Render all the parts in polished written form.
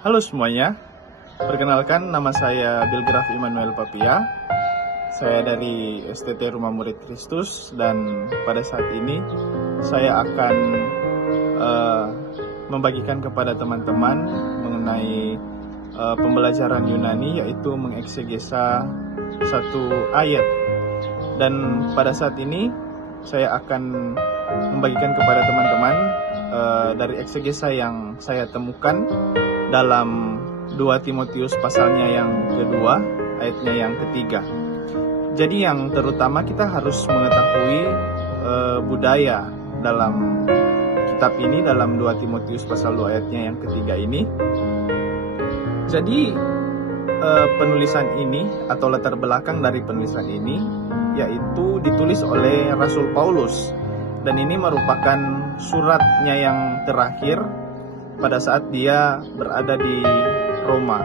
Halo semuanya, perkenalkan nama saya Bilgraf Immanuel Papia. Saya dari STT Rumah Murid Kristus dan pada saat ini saya akan membagikan kepada teman-teman mengenai pembelajaran Yunani, yaitu mengeksegesa satu ayat. Dan pada saat ini saya akan membagikan kepada teman-teman dari eksegesa yang saya temukan dalam 2 Timotius pasalnya yang kedua, ayatnya yang ketiga. Jadi yang terutama kita harus mengetahui budaya dalam kitab ini, dalam 2 Timotius pasal 2 ayatnya yang ketiga ini. Jadi penulisan ini atau latar belakang dari penulisan ini yaitu ditulis oleh Rasul Paulus, dan ini merupakan suratnya yang terakhir pada saat dia berada di Roma,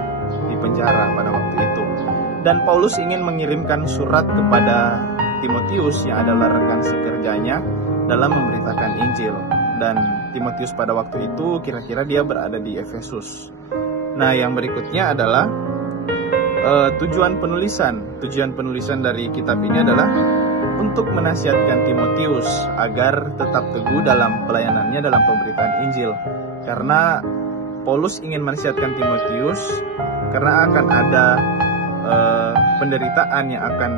di penjara pada waktu itu. Dan Paulus ingin mengirimkan surat kepada Timotius yang adalah rekan sekerjanya dalam memberitakan Injil. Dan Timotius pada waktu itu kira-kira dia berada di Efesus. Nah, yang berikutnya adalah tujuan penulisan dari kitab ini adalah untuk menasihatkan Timotius agar tetap teguh dalam pelayanannya dalam pemberitaan Injil. Karena Paulus ingin menasihatkan Timotius karena akan ada penderitaan yang akan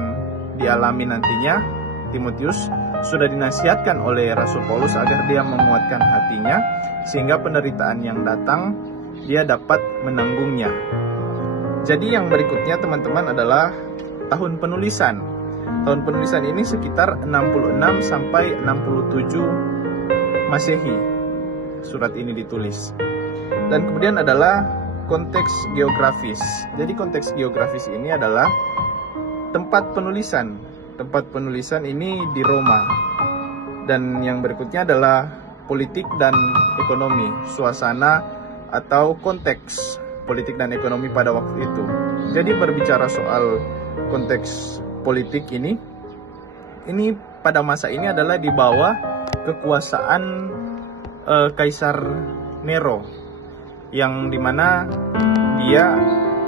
dialami nantinya. Timotius sudah dinasihatkan oleh Rasul Paulus agar dia menguatkan hatinya sehingga penderitaan yang datang dia dapat menanggungnya. Jadi yang berikutnya teman-teman adalah tahun penulisan. Tahun penulisan ini sekitar 66 sampai 67 Masehi. Surat ini ditulis. Dan kemudian adalah konteks geografis. Jadi konteks geografis ini adalah tempat penulisan. Tempat penulisan ini di Roma. Dan yang berikutnya adalah politik dan ekonomi, suasana atau konteks politik dan ekonomi pada waktu itu. Jadi berbicara soal konteks politik ini pada masa ini adalah di bawah kekuasaan Kaisar Nero, yang dimana dia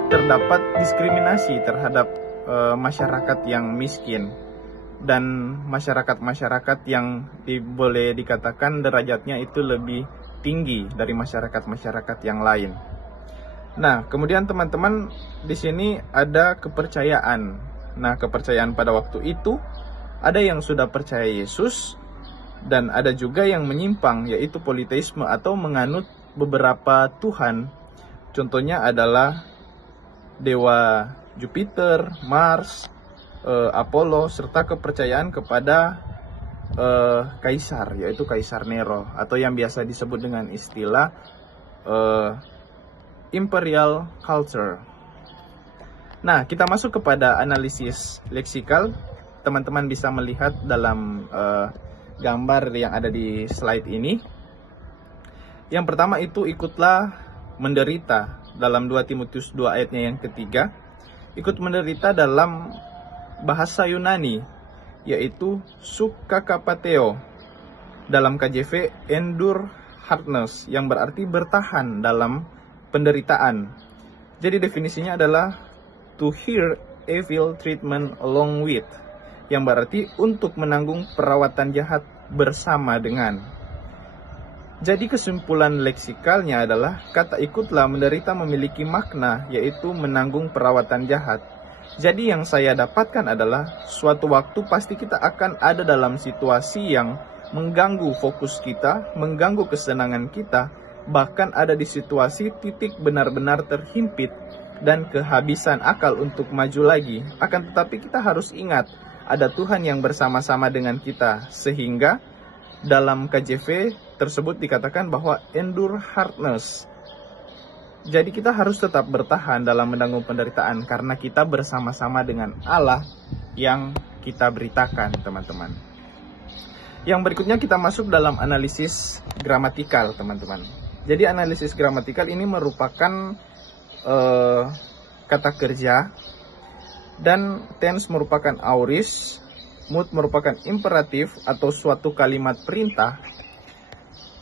terdapat diskriminasi terhadap masyarakat yang miskin dan masyarakat-masyarakat yang boleh dikatakan derajatnya itu lebih tinggi dari masyarakat-masyarakat yang lain. Nah, kemudian teman-teman di sini ada kepercayaan. Nah, kepercayaan pada waktu itu ada yang sudah percaya Yesus dan ada juga yang menyimpang, yaitu politeisme atau menganut beberapa tuhan. Contohnya adalah dewa Jupiter, Mars, Apollo, serta kepercayaan kepada kaisar, yaitu Kaisar Nero, atau yang biasa disebut dengan istilah imperial culture. Nah, kita masuk kepada analisis leksikal. Teman-teman bisa melihat dalam gambar yang ada di slide ini. Yang pertama itu ikutlah menderita dalam 2 Timotius 2 ayatnya yang ketiga. Ikut menderita dalam bahasa Yunani yaitu sukakapateo. Dalam KJV endure hardness, yang berarti bertahan dalam penderitaan. Jadi definisinya adalah to hear evil treatment along with, yang berarti untuk menanggung perawatan jahat bersama dengan. Jadi kesimpulan leksikalnya adalah kata ikutlah menderita memiliki makna, yaitu menanggung perawatan jahat. Jadi yang saya dapatkan adalah suatu waktu pasti kita akan ada dalam situasi yang mengganggu fokus kita, mengganggu kesenangan kita, bahkan ada di situasi titik benar-benar terhimpit dan kehabisan akal untuk maju lagi. Akan tetapi kita harus ingat, ada Tuhan yang bersama-sama dengan kita, sehingga dalam KJV tersebut dikatakan bahwa endure hardness. Jadi kita harus tetap bertahan dalam menanggung penderitaan karena kita bersama-sama dengan Allah yang kita beritakan, teman-teman. Yang berikutnya kita masuk dalam analisis gramatikal, teman-teman. Jadi analisis gramatikal ini merupakan kata kerja, dan tense merupakan aorist, mood merupakan imperatif atau suatu kalimat perintah.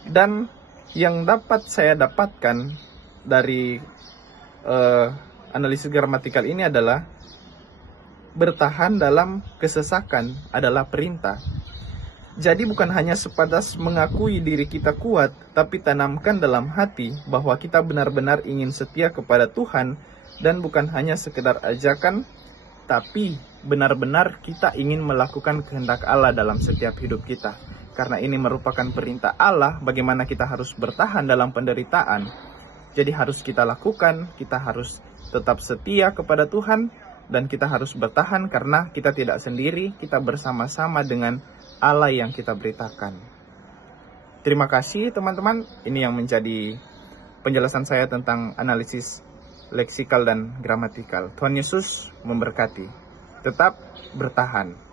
Dan yang dapat saya dapatkan dari analisis gramatikal ini adalah bertahan dalam kesesakan adalah perintah. Jadi bukan hanya sebatas mengakui diri kita kuat, tapi tanamkan dalam hati bahwa kita benar-benar ingin setia kepada Tuhan, dan bukan hanya sekedar ajakan, tapi benar-benar kita ingin melakukan kehendak Allah dalam setiap hidup kita. Karena ini merupakan perintah Allah bagaimana kita harus bertahan dalam penderitaan. Jadi harus kita lakukan, kita harus tetap setia kepada Tuhan, dan kita harus bertahan karena kita tidak sendiri, kita bersama-sama dengan Allah yang kita beritakan. Terima kasih teman-teman, ini yang menjadi penjelasan saya tentang analisis leksikal dan gramatikal. Tuhan Yesus memberkati. Tetap bertahan.